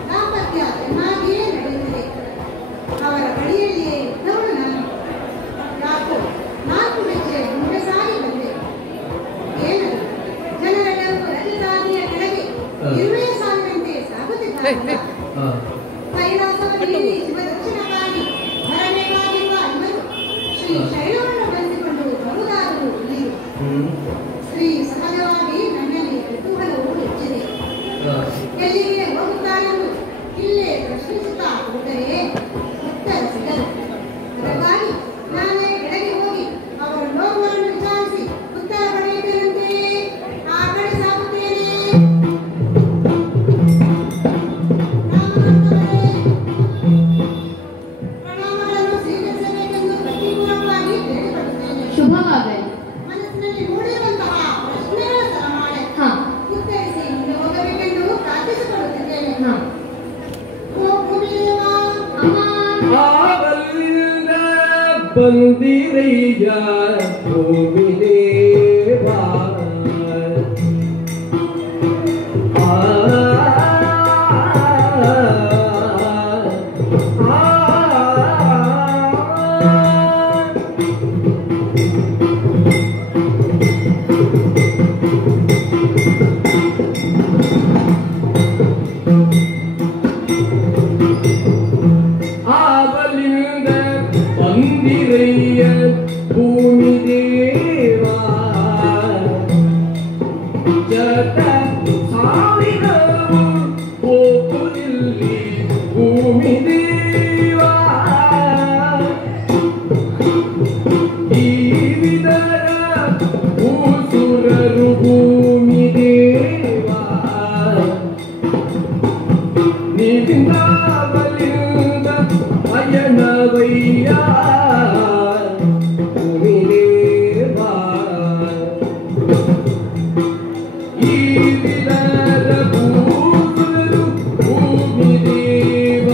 ದಾಂಪತ್ಯ ಚೆನ್ನಾಗಿಯೇ ನಡೆಯುತ್ತಿದೆ. ಅವರ ಬಳಿಯಲ್ಲಿಯೇ ಇದ್ದವಳು ನಾನು. ಯಾಕೋ 4 ಹೆಜ್ಜೆ ಮುಂದೆ ಸಾಗಿ ಬಂದೆ. ಏನದು? ಜನರೆಲ್ಲರೂ ರಜಸಾದಿಯ ಕೆಳಗೆ ಇರುವೆ ಸಾಲಿನಂತೆ ಸಾಗುತ್ತಿದ್ದಾರೆ. ಕೈಲಾಸವಲ್ಲಿ ಶಿವದರ್ಶನಕ್ಕಾಗಿ ಬರಬೇಕಾಗಿರುವ ಇವರು ಶ್ರೀಶೈಲವನ್ನು ಬಳಸಿಕೊಂಡು ಬರುವುದಾದರೂ ನೀವು ಶ್ರೀ ಸಹಜವಾಗಿ ನನ್ನಲ್ಲಿ ಕುತೂಹಲವು ಹೆಚ್ಚಿದೆ. ಎಲ್ಲಿಗೆ ಹೋಗುತ್ತಾರೆಂದು ಇಲ್ಲೇ ಪ್ರಶ್ನಿಸುತ್ತಾ ಹೋದರೆ ಉತ್ತರ ಸಿಗದು. ಅದಕ್ಕಾಗಿ ನಾನೇ ಕೆಳಗೆ ಹೋಗಿ ಅವರ ಲೋಕವನ್ನು ವಿಚಾರಿಸಿ ಉತ್ತರ ಪಡೆಯುತ್ತೇನಂತೆ ಆ ಕಡೆ ಸಾಗುತ್ತೇನೆ. ಪ್ರಣಾಮಗಳನ್ನು ಸ್ವೀಕರಿಸಬೇಕೆಂದು ಪ್ರತಿಪೂರ್ವಕವಾಗಿ ಕೇಳಿಕೊಳ್ಳುತ್ತೇನೆ. ಶುಭವಾಗಲಿ. ಮನಸ್ಸಿನಲ್ಲಿ ಮೂಡಿರುವಂತಹ ಪ್ರಶ್ನೆಗಳ ಸರಮಾಲೆ ಉತ್ತರಿಸಿ ಮುಂದೆ ಹೋಗಬೇಕೆಂದು ಪ್ರಾರ್ಥಿಸಿಕೊಳ್ಳುತ್ತಿದ್ದೇನೆ. ಓ ಭೂಮಿದೇವ, ಆವಲ್ಲಿಂದ ಬಂದಿರಯ್ಯ ಭೂಮಿದೇವ. ಆವಲಿಂದ ಬಂದಿರಯ್ಯ ಭೂಮಿದೇವ. ಜತ ಸಾವಿರವು ಹೋಗುತ್ತಿಲ್ಲಿ ಭೂಮಿದೇವ. ಈ ವಿಧರ ಭೂಸುರರು ಭೂಮಿದೇವ. ನೀವಿಂದಾವಲಿಂದ ಅಯನವಯ್ಯ ಭೂಮಿದೇವ. ಈ ವಿಧರ ಭೂಸುರರು ಭೂಮಿದೇವ.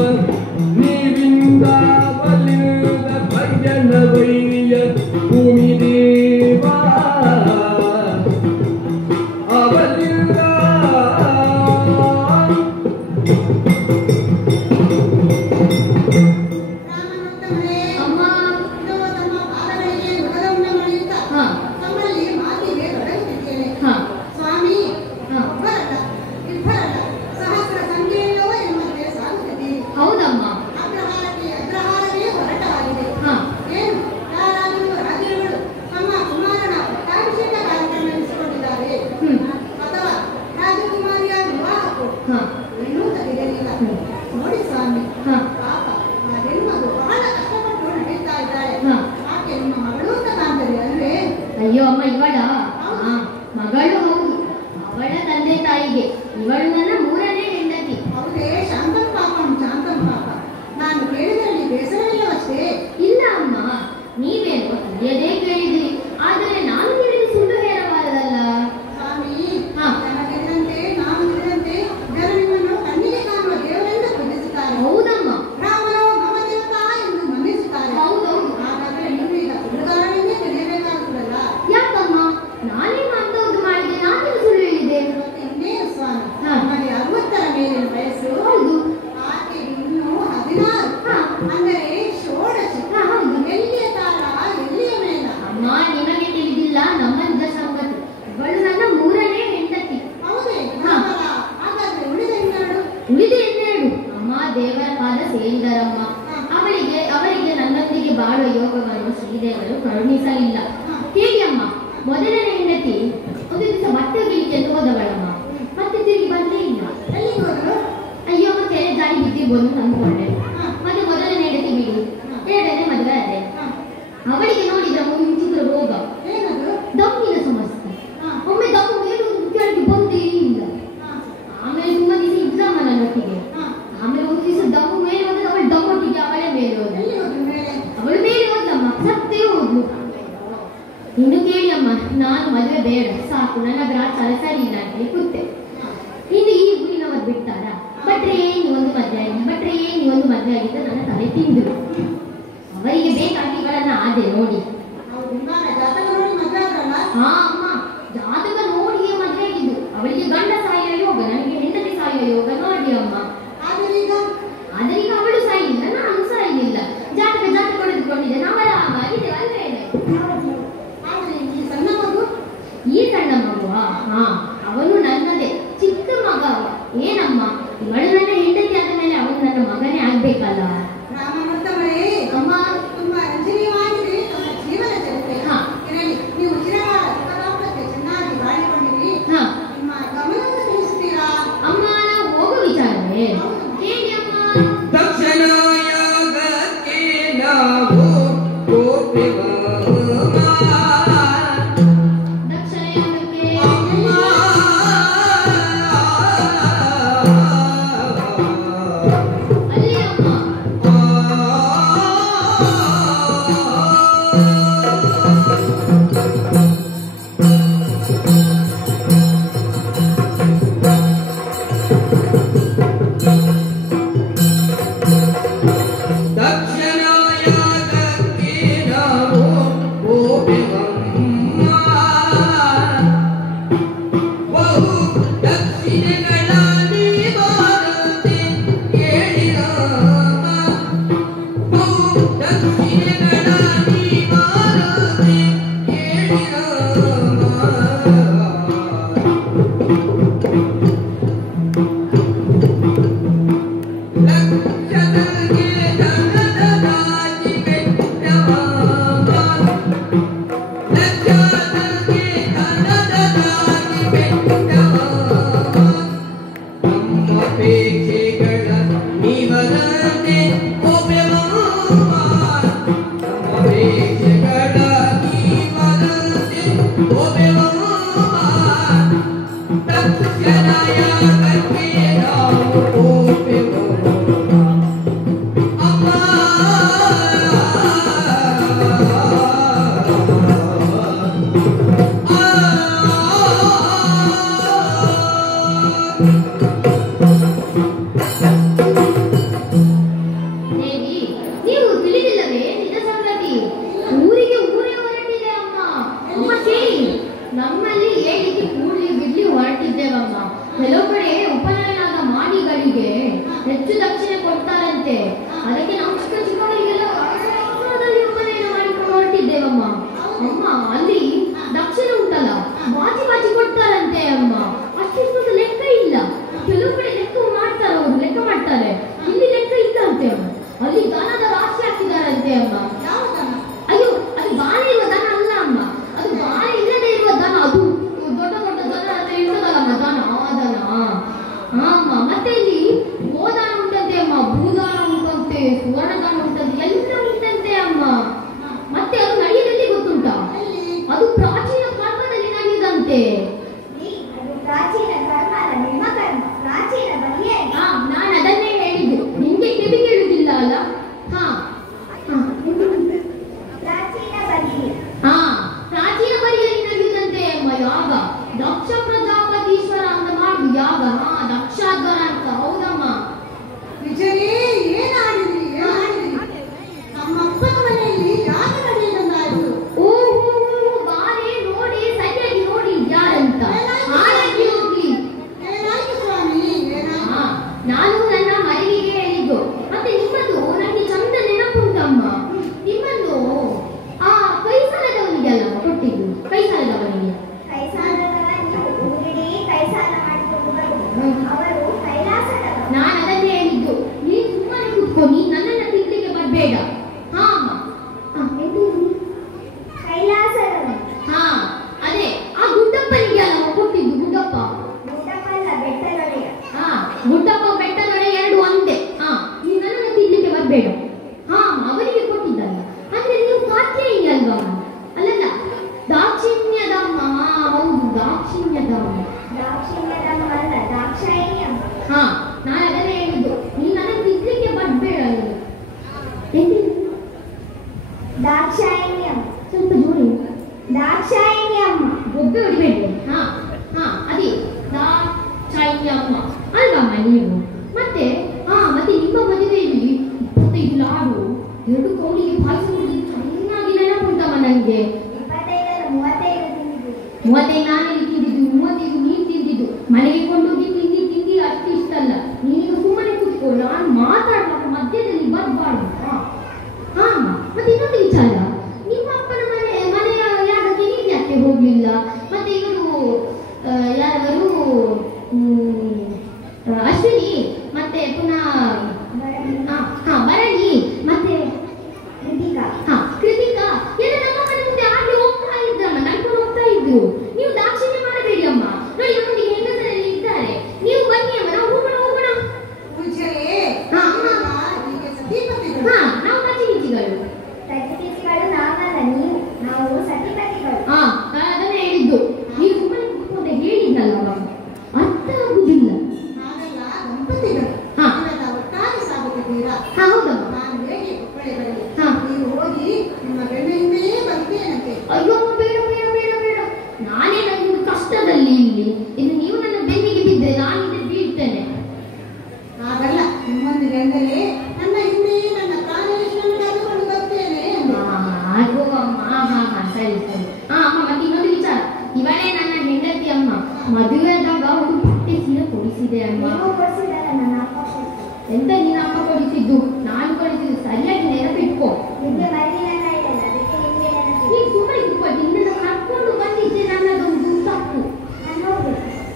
ನೀವಿಂದಾವಲಿಂದ ಅಯನವಯ್ಯ ಭೂಮಿದೇವ. ಅವಲಿಂದ ರಾಮನಂತಮರೇ, ಅಮ್ಮ, ಇದು ಯೋಗವನ್ನು ಶ್ರೀದೇವರು ಕರುಣಿಸಲಿಲ್ಲ. ಹೇಳಿ ಅಮ್ಮ, ಮೊದಲನೇ ಹೆಂಡತಿ ಒಂದು ದಿವಸ ಬಟ್ಟೆ ಒಗಿಲಿಕ್ಕೆ ಹೋದವಳಮ್ಮ, ಮತ್ತೆ ತಿರುಗಿ ಬಂದೇ ಇಲ್ಲ. ಅಯ್ಯೋ ಮತ್ತೆ ಜಾರಿ ಬಿದ್ದಿರ್ಬೋದು ಅಂತ ಅಂದ್ಕೊಂಡೆ. ಮತ್ತೆ ಮೊದಲನೇ ಹೆಂಡತಿ ಬಿಡಿ, ಎರಡನೇ ಮದುವೆ ಅದೇ. ಅವಳಿಗೆ ನೋಡಿದ ಮುಂಚಿತ ರೋಗ, ದಮ್ಮಿನ ಸಮಸ್ಯೆ. ಒಮ್ಮೆ ದಮ್ಮು ಏನು ಕೆಳಗೆ ಬಂದೇ ಇಲ್ಲ. ಆಮೇಲೆ ತುಂಬಾ ದಿವಸ ಇದ್ದಮ್ಮ ನನ್ನೊಟ್ಟಿಗೆ. ಆಮೇಲೆ ಒಂದು ದಿವಸ ದಮ್ಮು ಮೇಲೆ ಹೋದ್ರೆ ಅವಳು ದಮ್ಮೊಟ್ಟಿಗೆ ಅವಳೇ ಮೇಲೆ ಹೋದ. ಅವಳು ಮೇಲೆ ಹೋದಮ್ಮ, ಸತ್ತೇ ಹೋದ್ಲು. ಇನ್ನು ಕೇಳಿ ಅಮ್ಮ, ನಾನು ಮದುವೆ ಬೇಡ ಸಾಕು, ನನ್ನ ಗ್ರಾಚಾರ ಸರಿ ಇಲ್ಲ ಅಂತ ಕೂತೆ. ಇನ್ನು ಈ ಊರಿನವರು ಬಿಡ್ತಾರ? ಬಟ್ರೆ ನೀವೊಂದು ಮದುವೆ ಆಗಿ, ಬಟ್ರೆ ನೀವೊಂದು ಮದುವೆ ಆಗಿದ್ದ ನನ್ನ ತಲೆ ತಿಂದ್ರು. ಅವರಿಗೆ ಬೇಕಾಗಿಗಳನ್ನ ಆದೆ ನೋಡಿ. ಹಾ ಅಮ್ಮ, ಜಾತಕ ನೋಡಿಯೇ ಮದುವೆ ಆಗಿದ್ದು. ಅವಳಿಗೆ ಗಂಡ ಸಾಯುವ ಯೋಗ, ನನಗೆ ಹೆಂಡತಿ ಸಾಯುವ ಯೋಗ ನೋಡಿ ಅಮ್ಮ. ಆದರೆ ಈಗ ಅವಳು ಸಾಯಿಲ್ಲ, ನಾನು ಸಾಯಿಲ್ಲ. ಜಾತಕ ಹೊಡೆದುಕೊಂಡಿದ್ದೆ, ನಾವಲ್ಲ ಆಗಿದೆ ಅಲ್ವೇ. ಈ ಸಣ್ಣ ಮಗುವ? ಹಾ, ಅವನು ನನ್ನದೇ ಚಿಕ್ಕ ಮಗ. ಏನಮ್ಮ, ಇವಳು ನನ್ನ ಹೆಂಡತಿ ಆದ ಮೇಲೆ ಅವನು ನನ್ನ ಮಗನೇ ಆಗ್ಬೇಕಲ್ಲ ಅಮ್ಮ. ತುಂಬಾ ರಂಜನೀಯವಾಗಿದೆ ಜೀವನ ಚರಿತ್ರೆ. ನೀವು ಚಿರಕಾಲ ಚೆನ್ನಾಗಿ ಬಾಳಿಕೊಂಡಿರಿ. ನಿಮ್ಮ ಗಮನವನ್ನು ತಿಳಿಸ್ತೀರಾ ಅಮ್ಮ? ನಾವು ಹೋಗೋ ವಿಚಾರವೇ ಹೇಗೆ ಅಮ್ಮ? ದಕ್ಷಿಣಾಯಾಗಕ್ಕೆ ನಾವು ಹೋಗುವ ನೀನು ನನ್ನನ್ನ ತಿನ್ಲಿಕ್ಕೆ ಬರಬೇಡ. ಹಾ ಲಾಡು 2 ಕೌಲಿಗೆ ಪಾಯಸ ಕುಡಿದು ಚೆನ್ನಾಗಿ ನೆನಪುಂಟಮ್ಮ ನನಗೆ. 35 ನಾನಲ್ಲಿ ತಿಂದಿದ್ದು, 35 ನೀನು ತಿಂದಿದ್ದು, ಮನೆಗೆ ಕೊಂಡೋಗಿ ತಿಂದಿ ಅಷ್ಟು ಇಷ್ಟ ಅಲ್ಲ. ನೀನು ಸುಮ್ಮನೆ ಕೂತ್ಕೋ, ನಾನು ಮಾತಾಡುವಾಗ ಮಧ್ಯದಲ್ಲಿ ಬರಬಾರ್ದು. ಹಾ ಮತ್ತೆ ಇನ್ನೊಂದು ವಿಚಾರ, ನಿಮ್ಮ ಅಪ್ಪನ ಮನೆಯ ಯಾಕೆ ನೀವು ಯಾಕೆ ಹೋಗ್ಲಿಲ್ಲ? ಮತ್ತೆ ಇವರು ಯಾರವರು ಅಶ್ವಿನಿ ಮತ್ತೆ ಪುನಃ ಭರಣಿ ಮತ್ತೆ ಕೃತಿಕಾ ಎಲ್ಲ ನಮ್ಮ ಮನೆ ಮುಂದೆ ಆಗ್ಲಿ ಹೋಗ್ತಾ ಇದ್ರಮ್ಮ, ನಡ್ಕೊಂಡು ಹೋಗ್ತಾ ಇದ್ರು. ನೀವು ದಾಕ್ಷಿಣ್ಯ ಮಾಡಬೇಡಿ ಅಮ್ಮ. ನೋಡಿ ನಮ್ಮೊಂದಿಗೆ ಹೆಂಗಸರಲ್ಲಿ ಇದ್ದಾರೆ, ನೀವು ಬನ್ನಿ ಅಮ್ಮ, ನಾವು ಹೋಗೋಣ. ನಾವು ಮಚ್ಚಿಗಿಚ್ಚಿಗಳು. ಅದನ್ನೇ ಹೇಳಿದ್ದು. ನೀವು ಸುಮ್ಮನೆ ಕೂತ್ಕೊಂಡೆ ಹೇಳಿದ್ನಲ್ಲ ಅವಾಗ, ಅರ್ಥ ಆಗುದಿಲ್ಲ. ಹೌದಮ್ಮ. ಅಯ್ಯೋ ಬೇಡ, ನಾನೇ ನನ್ನ ಕಷ್ಟದಲ್ಲಿ ಇಲ್ಲಿ, ಇನ್ನು ನೀವು ನನ್ನ ಬೆನ್ನಿಗೆ ಬಿದ್ದರೆ ನಾನಿದೆ ಬೀಳ್ತೇನೆ. ಹಾಗಲ್ಲ, ನಿಮ್ಮೊಂದಿಗೆ ಅಂದರೆ ನನ್ನ ಹಿಂದೆ ನನ್ನ ಪ್ರಾಣೇಶ್ವರನ್ನು ಕರೆದುಕೊಂಡು ಬರ್ತೇನೆ. ಸರಿ. ಅಮ್ಮ ಮತ್ತೆ ಇನ್ನೊಂದು ವಿಚಾರ, ಇವಳೇ ನನ್ನ ಹೆಂಡತಿ ಅಮ್ಮ. ಮದುವೆದಾಗ ಒಂದು ಪಟ್ಟೆ ಸೀರೆ ಕೊಡಿಸಿದೆ ಅಮ್ಮ. ಎಂತ ನಿನ್ನ ಅಮ್ಮ ಕೊಡಿಸಿದ್ದು? ನಾನು ಕೊಡಿಸಿದ್ದು, ಸರಿಯಾಗಿ ನೆನಪಿಟ್ಕೋ. ನೀನು ಸುಮ್ಮನೆ ಕೂತ್ಕೊಳ್ಳಿ, ನಿನ್ನ ಕರ್ಕೊಂಡು ಬಂದಿದ್ದೆ ನನ್ನದೊಂದು ತಪ್ಪು.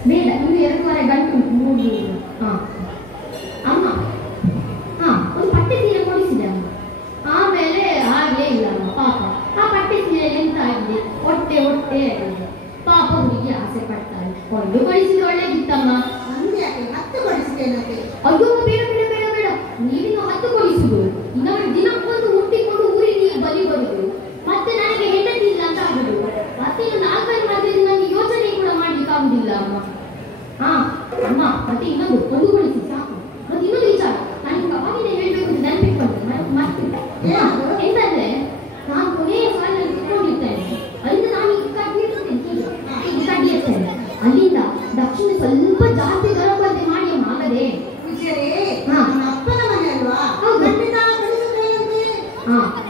ಬೇಡ, ಇನ್ನು 2 ಗಂಟೆ 3. ಅಮ್ಮ ಒಂದು ಪಟ್ಟೆ ಸೀರೆ ಕೊಡಿಸಿದೆ ಅಮ್ಮ. ಆಮೇಲೆ ಆಗ್ಲೇ ಇಲ್ಲ ಅಮ್ಮ, ಪಾಪ. ಆ ಪಟ್ಟೆ ಸೀರೆ ಎಂತ ಆಗಿದೆ, ಹೊಟ್ಟೆ ಆಗಿದೆ. ಪಾಪ ಹುಡುಗಿ ಆಸೆ ಪಡ್ತಾಳೆ. ಒಂದು ಕೊಡಿಸಿದ ಒಳ್ಳೆದಿತ್ತಮ್ಮ. ಅಯ್ಯೋ ಬೇಡ, ನೀವಿನ್ನು 10 ಕೊಡಿಸುದು. ಇನ್ನೊಂದು ದಿನಕ್ಕೊಂದು ಹುಟ್ಟಿಕೊಂಡು ಊರಿಗೆ ನೀವು ಬಲಿ ಬರುದು, ಮತ್ತೆ ನನಗೆ ಹೆಂಡತಿ ಇಲ್ಲ ಅಂತ ಆಗುದು. ಮತ್ತೆ ಇನ್ನು 4 ಮದುವೆ ನನಗೆ ಯೋಚನೆ ಕೂಡ ಮಾಡ್ಲಿಕ್ಕೆ ಆಗುದಿಲ್ಲ ಅಮ್ಮ. ಅಮ್ಮ ಮತ್ತೆ ಇನ್ನೊಂದು ಕೊಡಿಸಿ ಸಾಕು. ಮತ್ತೆ ಇನ್ನೊಂದು ವಿಚಾರ, ನನಗೆ ಅವಾಗಿನೇ ಹೇಳ್ಬೇಕು ಅಂತ ನೆನಪಿಟ್ಕೊಂಡೆ, ಮರ್ತಿದ್ದೆ. ಎಂತಂದ್ರೆ, ನಾನು ಕೊನೆಯ ಸಾಲಿನಲ್ಲಿ ಕುತ್ಕೊಂಡಿರ್ತೇನೆ, ಅಲ್ಲಿಂದ ನಾನು ಈಗ ಕಡ್ಡಿ ಎತ್ತೇನೆ, ಅಲ್ಲಿಂದ ದಕ್ಷಿಣ ಸ್ವಲ್ಪ ಜಾಸ್ತಿ ಗರಬಂದೆ ಮಾಡಿ ಅಮ್ಮ. ಆಗದೆ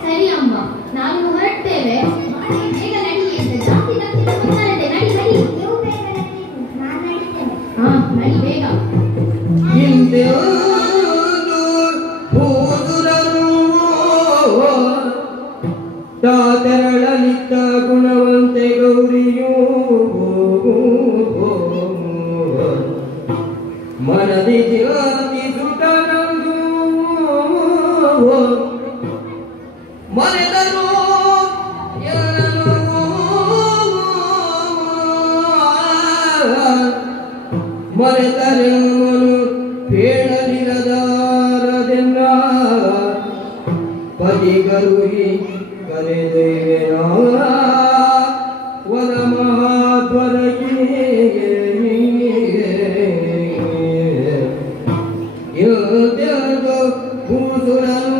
ಸರಿ ಅಮ್ಮ, ನಾನು ಹೊರಡ್ತೇವೆ. ಬೇಗ ನಡಿ, ಜಾಸ್ತಿ ನಡಿ ಬೇಗ. ಹಿಂದೆ ತೆರಳಲಿದ್ದ ಗುಣವಂತೆ ಗೌರಿಯೂ ಮನದಿ ಜ್ಯೋತಿ ಸುಟರಂದು ಮರೆದರು ಮರೆತರೆವನು ಬೇಡದಿರದಾರದೆನ್ನ ಪದಿಗರುಹಿ ಕರೆದೊಯ್ವೆನ ವರ ಮಹಾದ್ವರಗೆ ಭೂಸುರನು